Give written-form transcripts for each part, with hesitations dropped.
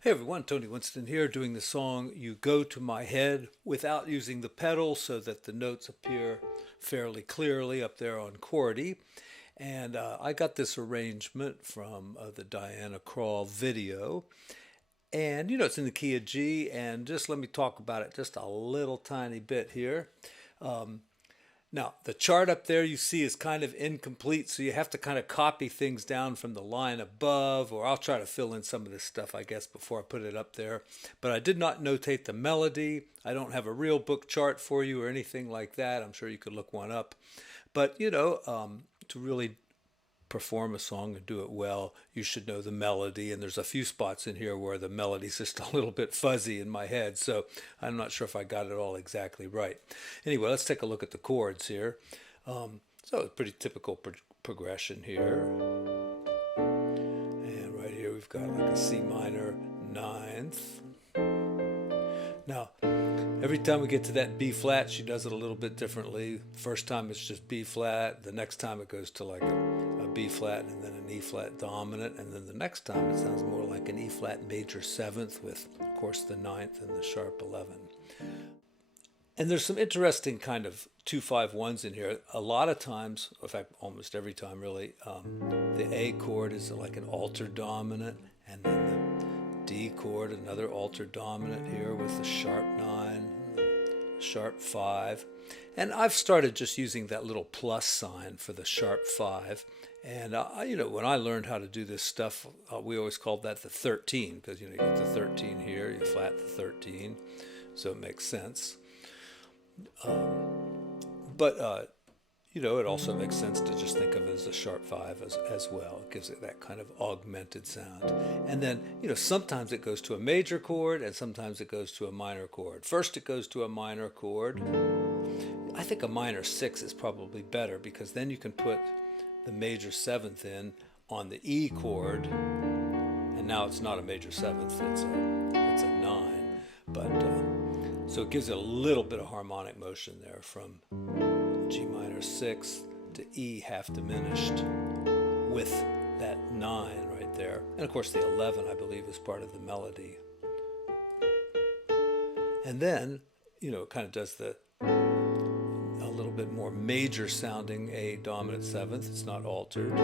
Hey everyone, Tony Winston here doing the song You Go to My Head without using the pedal so that the notes appear fairly clearly up there on chordy. And I got this arrangement from the Diana Krall video. And it's in the key of G. And just let me talk about it just a little tiny bit here. Now, the chart up there you see is kind of incomplete, so you have to kind of copy things down from the line above, or I'll try to fill in some of this stuff, I guess, before I put it up there. But I did not notate the melody. I don't have a real book chart for you or anything like that. I'm sure you could look one up. But, to really perform a song and do it well, you should know the melody. And there's a few spots in here where the melody's just a little bit fuzzy in my head. So I'm not sure if I got it all exactly right. Anyway, let's take a look at the chords here. So a pretty typical progression here. And right here we've got like a C minor ninth. Now, every time we get to that B flat, she does it a little bit differently. First time it's just B flat. The next time it goes to like a B flat and then an E flat dominant. And then the next time it sounds more like an E flat major seventh with, of course, the ninth and the sharp 11. And there's some interesting kind of 2-5-1s in here. A lot of times, in fact, almost every time really, the A chord is like an altered dominant, and then the D chord, another altered dominant here with the sharp 9, sharp 5. And I've started just using that little plus sign for the sharp 5. And, when I learned how to do this stuff, we always called that the 13, because, you get the 13 here, you flat the 13, so it makes sense. But it also makes sense to just think of it as a sharp 5 as well. It gives it that kind of augmented sound. And then, sometimes it goes to a major chord and sometimes it goes to a minor chord. First it goes to a minor chord. I think a minor 6 is probably better because then you can put the major 7th in on the E chord. And now it's not a major 7th, it's a 9. But so it gives it a little bit of harmonic motion there from G minor 6 to E half diminished with that 9 right there. And of course the 11 I believe is part of the melody. And then, it kind of does a little bit more major sounding A dominant 7th. It's not altered.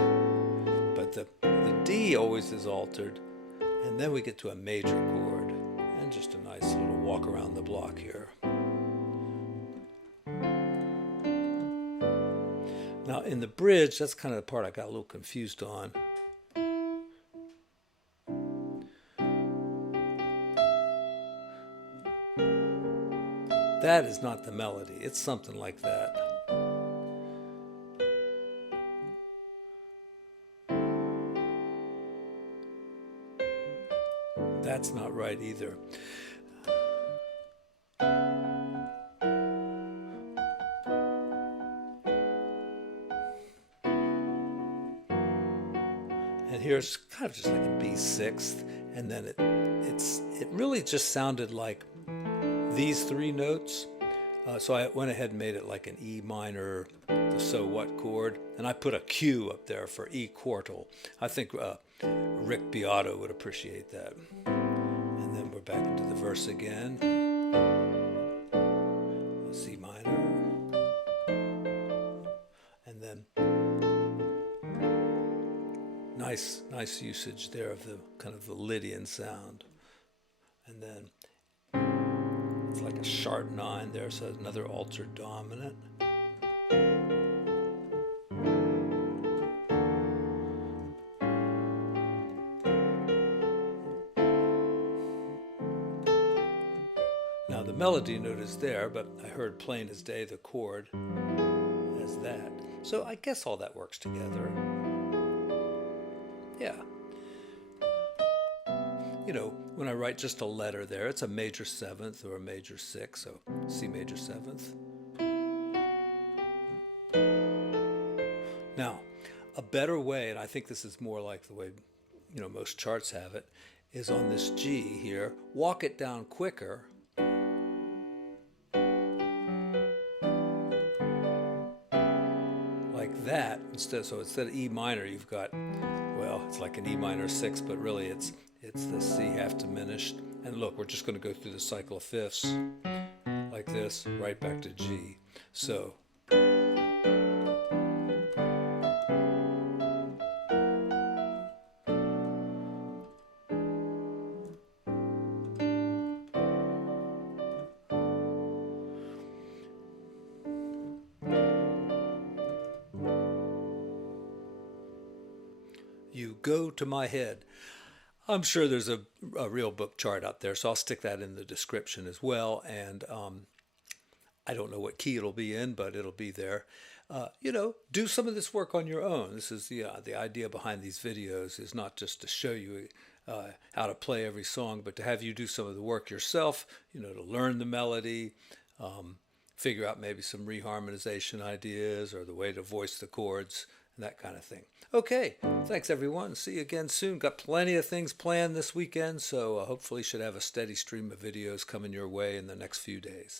But the D always is altered. And then we get to a major chord. And just a nice little walk around the block here. Now in the bridge, that's kind of the part I got a little confused on. That is not the melody. It's something like that. That's not right either. And here's kind of just like a B6th, and then it really just sounded like these three notes. So I went ahead and made it like an E minor, the so what chord, and I put a Q up there for E quartal. I think Rick Beato would appreciate that. And then we're back into the verse again. C minor. And then nice usage there of the kind of the Lydian sound. And then it's like a sharp 9 there, so another altered dominant. Now the melody note is there, but I heard plain as day the chord as that. So I guess all that works together. Yeah. When I write just a letter there, it's a major 7th or a major 6, so C major 7th. Now, a better way, and I think this is more like the way, most charts have it, is on this G here, walk it down quicker. Like that, so instead of E minor, you've got, well, it's like an E minor 6, but really it's It's the C half diminished. And look, we're just going to go through the cycle of fifths like this, right back to G. So you go to my head. I'm sure there's a real book chart out there, so I'll stick that in the description as well. And I don't know what key it'll be in, but it'll be there. Do some of this work on your own. This is the idea behind these videos, is not just to show you how to play every song, but to have you do some of the work yourself, to learn the melody, figure out maybe some reharmonization ideas or the way to voice the chords and that kind of thing. Okay, thanks everyone. See you again soon. Got plenty of things planned this weekend, so hopefully should have a steady stream of videos coming your way in the next few days.